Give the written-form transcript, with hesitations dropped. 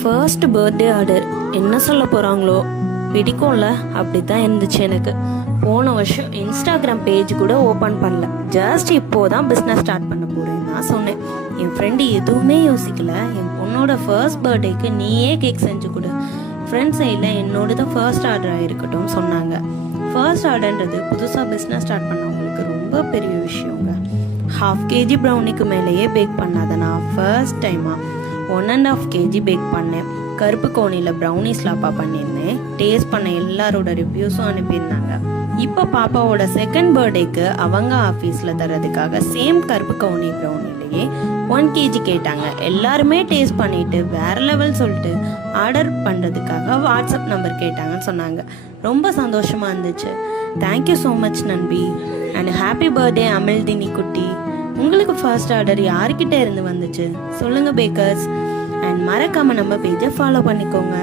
First birthday order என்ன சொல்ல போகிறாங்களோ பிடிக்கும்ல, அப்படி தான் இருந்துச்சு எனக்கு. போன வருஷம் இன்ஸ்டாகிராம் பேஜ் கூட ஓப்பன் பண்ணல, ஜஸ்ட் இப்போதான் பிஸ்னஸ் ஸ்டார்ட் பண்ண போகிறேன் நான் சொன்னேன். என் ஃப்ரெண்டு எதுவுமே யோசிக்கல, என் பொண்ணோட ஃபர்ஸ்ட் பர்த்டேக்கு நீயே கேக் செஞ்சு கொடு, ஃப்ரெண்ட் சைடில் என்னோட தான் ஃபர்ஸ்ட் ஆர்டராக இருக்கட்டும் சொன்னாங்க. ஃபர்ஸ்ட் ஆர்டர்ன்றது புதுசாக பிஸ்னஸ் ஸ்டார்ட் பண்ணவங்களுக்கு ரொம்ப பெரிய விஷயங்க. 1/2 kg ப்ரௌனிக்கு மேலேயே பேக் பண்ணாத நான் ஃபர்ஸ்ட் டைமாக 1.5 kg பேக் பண்ணேன். கருப்பு கோணியில் ப்ரௌனிஸ் லாப்பா பண்ணியிருந்தேன். டேஸ்ட் பண்ண எல்லாரோட ரிவ்யூஸும் அனுப்பியிருந்தாங்க. இப்போ பாப்பாவோட செகண்ட் பர்த்டேக்கு அவங்க ஆஃபீஸில் தரதுக்காக சேம் கருப்பு கவுனி ப்ரௌனிலேயே 1 kg கேட்டாங்க. எல்லாருமே டேஸ்ட் பண்ணிட்டு வேற லெவல் சொல்லிட்டு ஆர்டர் பண்ணுறதுக்காக வாட்ஸ்அப் நம்பர் கேட்டாங்கன்னு சொன்னாங்க. ரொம்ப சந்தோஷமாக இருந்துச்சு. Thank you so much Nanbi and happy birthday Amizhthini குட்டி. உங்களுக்கு ஃபர்ஸ்ட் ஆர்டர் யார்கிட்ட இருந்து வந்துச்சு சொல்லுங்கள் பேக்கர்ஸ். அண்ட் மறக்காமல் நம்ம பேஜை ஃபாலோ பண்ணிக்கோங்க.